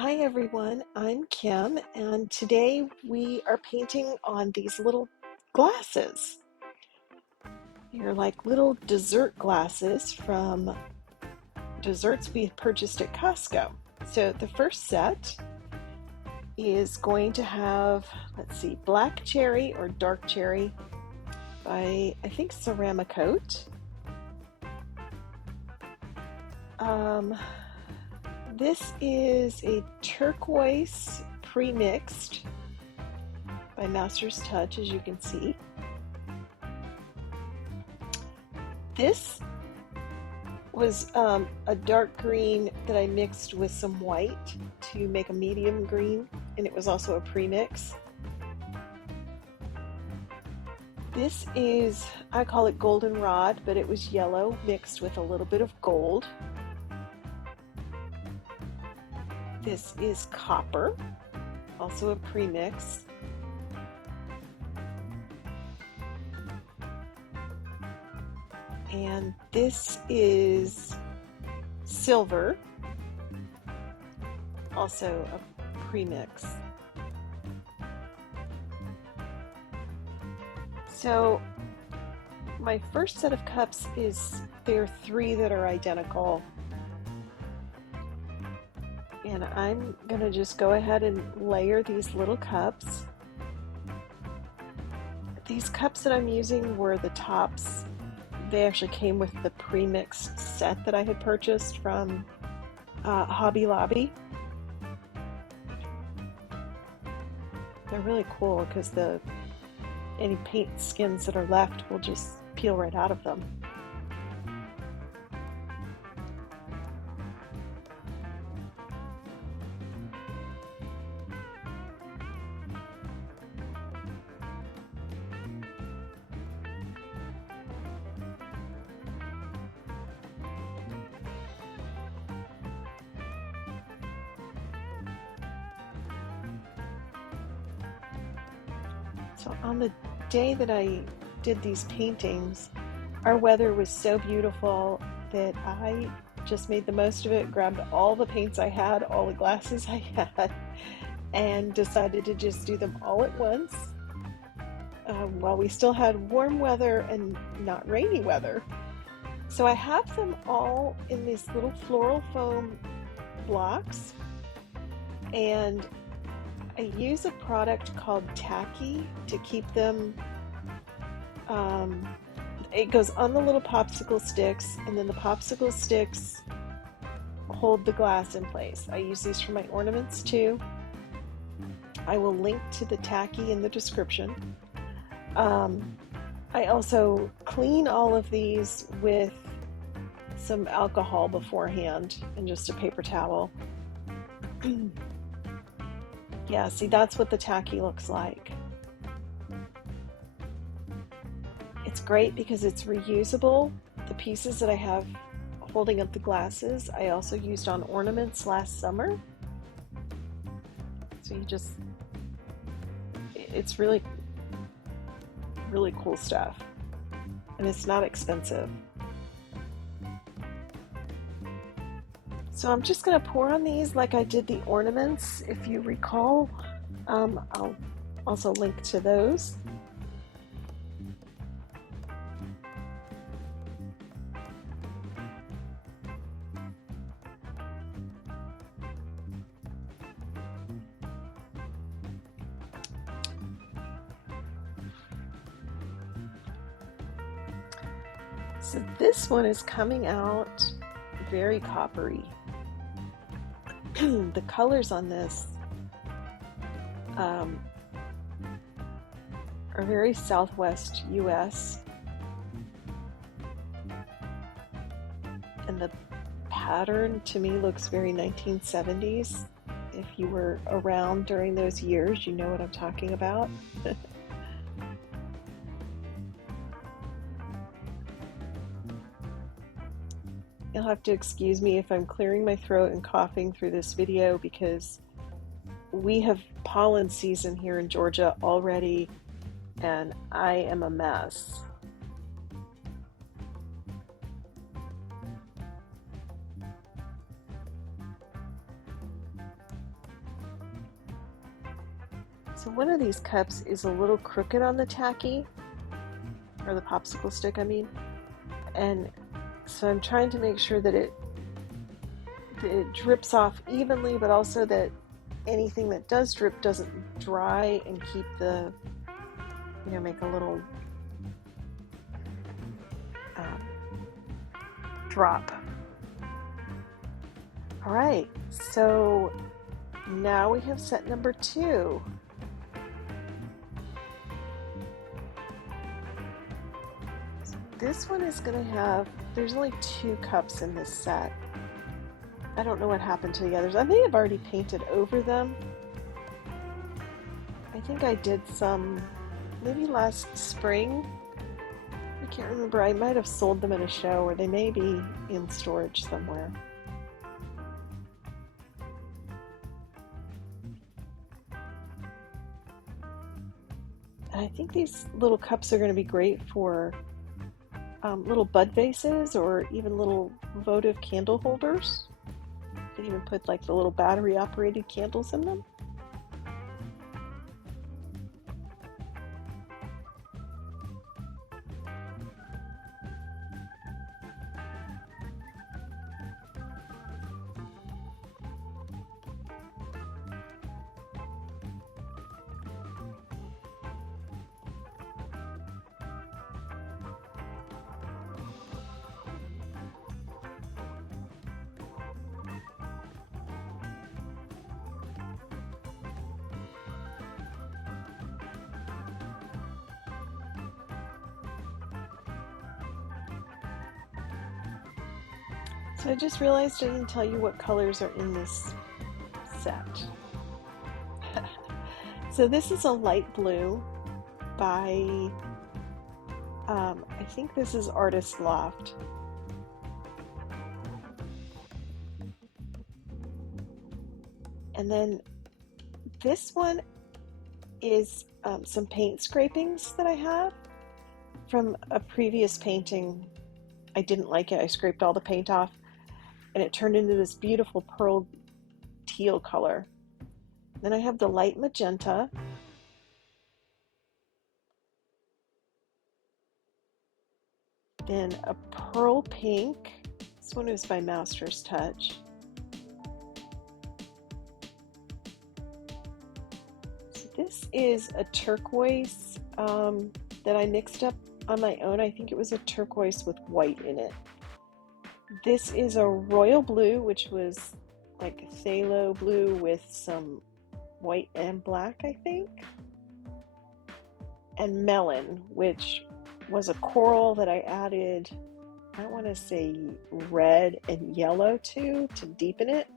Hi everyone, I'm Kim, and today we are painting on these little glasses. They're like little dessert glasses from desserts we purchased at Costco. So the first set is going to have, let's see, black cherry or dark cherry by, I think, Ceramicoat. This is a turquoise premixed by Master's Touch, as you can see. This was a dark green that I mixed with some white to make a medium green, and it was also a premix. This is, I call it Goldenrod, but it was yellow mixed with a little bit of gold. This is copper, also a premix. And this is silver, also a premix. So my first set of cups there are three that are identical. And I'm going to just go ahead and layer these little cups. These cups that I'm using were the tops. They actually came with the premixed set that I had purchased from Hobby Lobby. They're really cool because any paint skins that are left will just peel right out of them. So on the day that I did these paintings, our weather was so beautiful that I just made the most of it, grabbed all the paints I had, all the glasses I had, and decided to just do them all at once while we still had warm weather and not rainy weather. So I have them all in these little floral foam blocks, and I use a product called Tacky to keep them, it goes on the little popsicle sticks, and then the popsicle sticks hold the glass in place. I use these for my ornaments too. I will link to the Tacky in the description. I also clean all of these with some alcohol beforehand and just a paper towel. Yeah, see, that's what the Tacky looks like. It's great because it's reusable. The pieces that I have holding up the glasses, I also used on ornaments last summer. So it's really, really cool stuff. And it's not expensive. So I'm just going to pour on these like I did the ornaments, if you recall. I'll also link to those. So this one is coming out very coppery. The colors on this are very Southwest US, and the pattern to me looks very 1970s. If you were around during those years, you know what I'm talking about. You'll have to excuse me if I'm clearing my throat and coughing through this video because we have pollen season here in Georgia already, and I am a mess. So one of these cups is a little crooked on the tacky, or the popsicle stick, I mean. And so I'm trying to make sure that it drips off evenly, but also that anything that does drip doesn't dry and keep the, make a little drop. All right, so now we have set number 2. This one is going to have, there's only 2 cups in this set. I don't know what happened to the others. I may have already painted over them. I think I did some, maybe last spring. I can't remember. I might have sold them at a show, or they may be in storage somewhere. And I think these little cups are going to be great for little bud vases, or even little votive candle holders. You can even put like the little battery operated candles in them. So I just realized I didn't tell you what colors are in this set. So this is a light blue by, I think this is Artist Loft. And then this one is some paint scrapings that I have from a previous painting. I didn't like it. I scraped all the paint off, and it turned into this beautiful pearl teal color. Then I have the light magenta. Then a pearl pink. This one is by Master's Touch. So this is a turquoise that I mixed up on my own. I think it was a turquoise with white in it. This is a royal blue, which was like a phthalo blue with some white and black, I think. And Melon, which was a coral that I added, I want to say red and yellow to deepen it.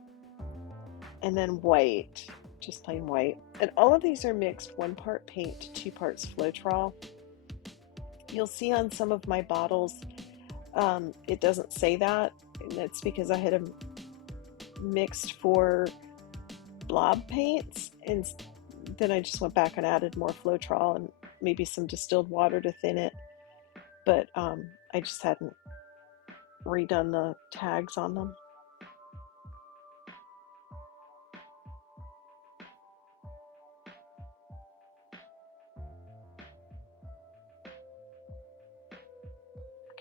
And then white, just plain white. And all of these are mixed 1 part paint, 2 parts Floetrol. You'll see on some of my bottles, it doesn't say that, and that's because I had them mixed for blob paints, and then I just went back and added more Floetrol and maybe some distilled water to thin it, but I just hadn't redone the tags on them.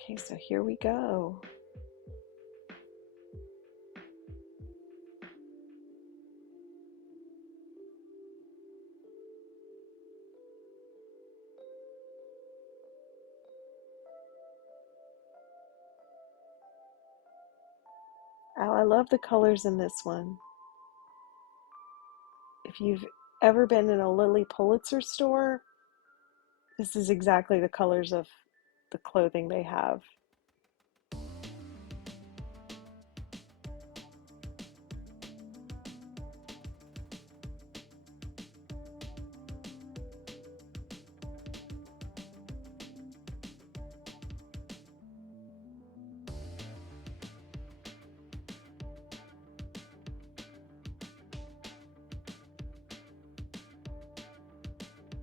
Okay, so here we go. Oh, I love the colors in this one. If you've ever been in a Lilly Pulitzer store, this is exactly the colors of the clothing they have.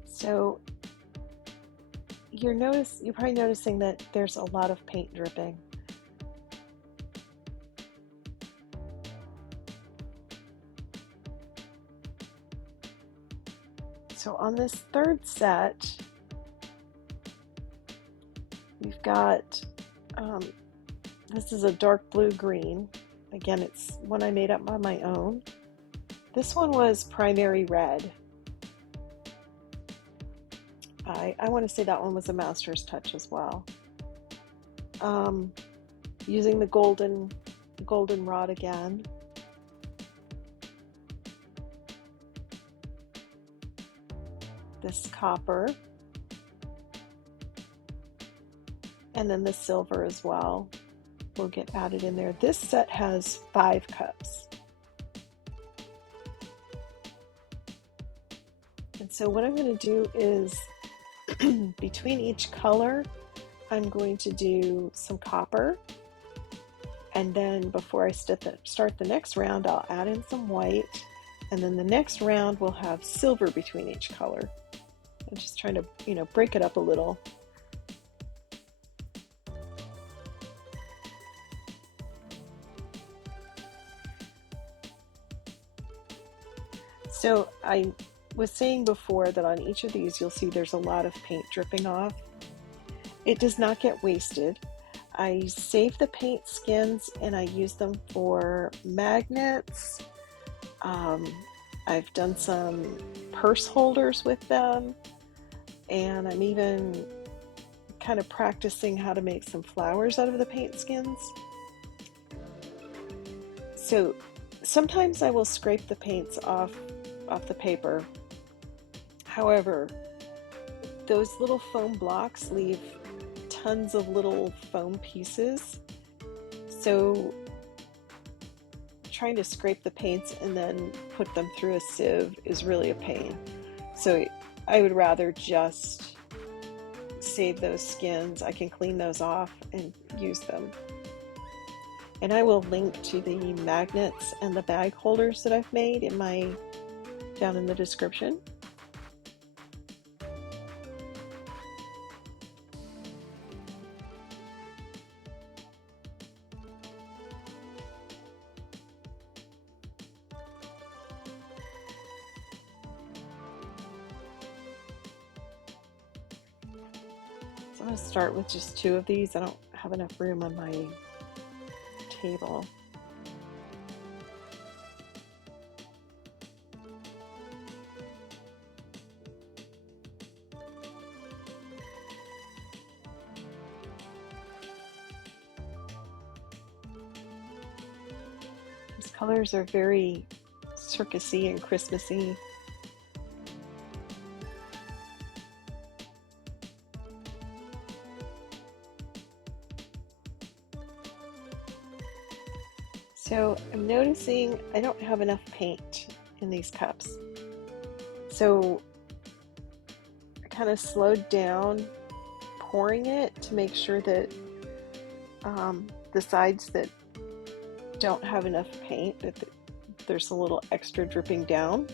So you're probably noticing that there's a lot of paint dripping. So on this third set, we've got, this is a dark blue green. Again, it's one I made up on my own. This one was primary red. I want to say that one was a master's touch as well. Using the goldenrod again. This copper. And then the silver as well will get added in there. This set has 5 cups. And so what I'm going to do is between each color, I'm going to do some copper. And then before I start the next round, I'll add in some white. And then the next round will have silver between each color. I'm just trying to, break it up a little. So I was saying before that on each of these you'll see there's a lot of paint dripping off. It does not get wasted. I save the paint skins and I use them for magnets. I've done some purse holders with them, and I'm even kind of practicing how to make some flowers out of the paint skins. So sometimes I will scrape the paints off the paper. However, those little foam blocks leave tons of little foam pieces, so trying to scrape the paints and then put them through a sieve is really a pain. So I would rather just save those skins. I can clean those off and use them. And I will link to the magnets and the bag holders that I've made down in the description. So I'm going to start with just 2 of these. I don't have enough room on my table. These colors are very circusy and Christmassy. So I'm noticing I don't have enough paint in these cups. So I kind of slowed down pouring it to make sure that the sides that don't have enough paint, that there's a little extra dripping down.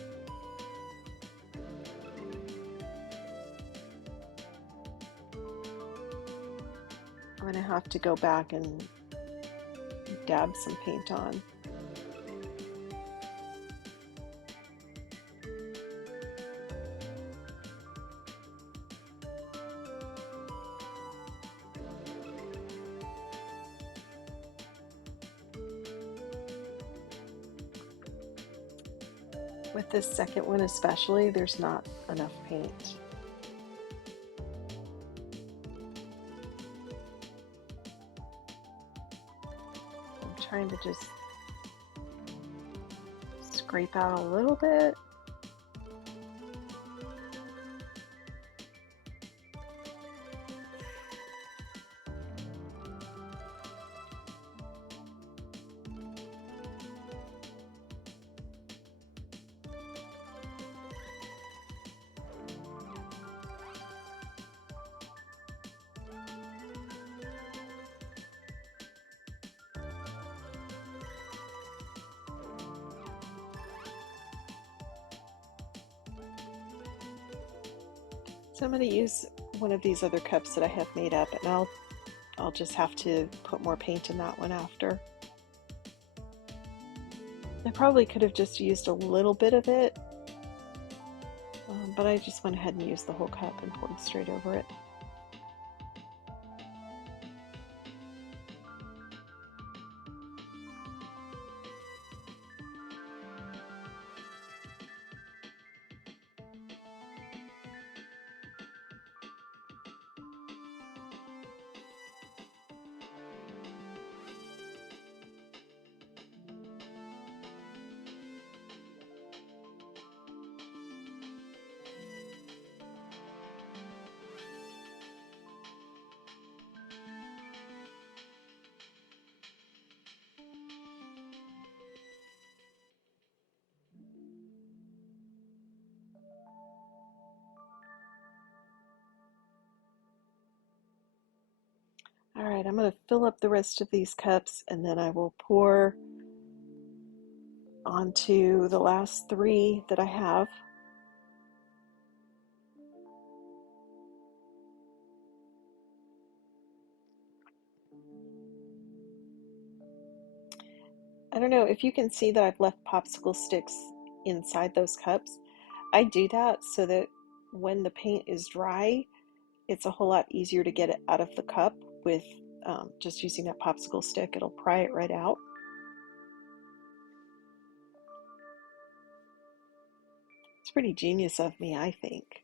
I'm going to have to go back and dab some paint on. With this second one especially, there's not enough paint. I'm trying to just scrape out a little bit. So I'm going to use one of these other cups that I have made up, and I'll just have to put more paint in that one after. I probably could have just used a little bit of it, but I just went ahead and used the whole cup and poured straight over it. All right, I'm going to fill up the rest of these cups and then I will pour onto the last 3 that I have. I don't know if you can see that I've left popsicle sticks inside those cups. I do that so that when the paint is dry, it's a whole lot easier to get it out of the cup with just using that popsicle stick. It'll pry it right out. It's pretty genius of me, I think.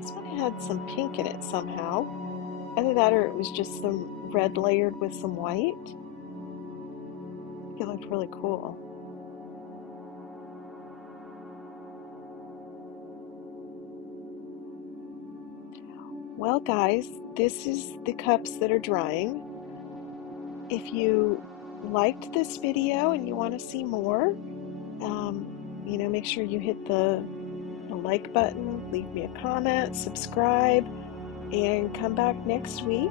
This one had some pink in it somehow. Either that or it was just some red layered with some white. I think it looked really cool. Well, guys, this is the cups that are drying. If you liked this video and you want to see more, make sure you hit the like button, leave me a comment, subscribe, and come back next week.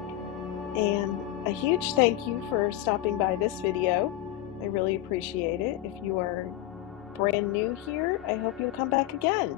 And a huge thank you for stopping by this video. I really appreciate it. If you are brand new here, I hope you'll come back again.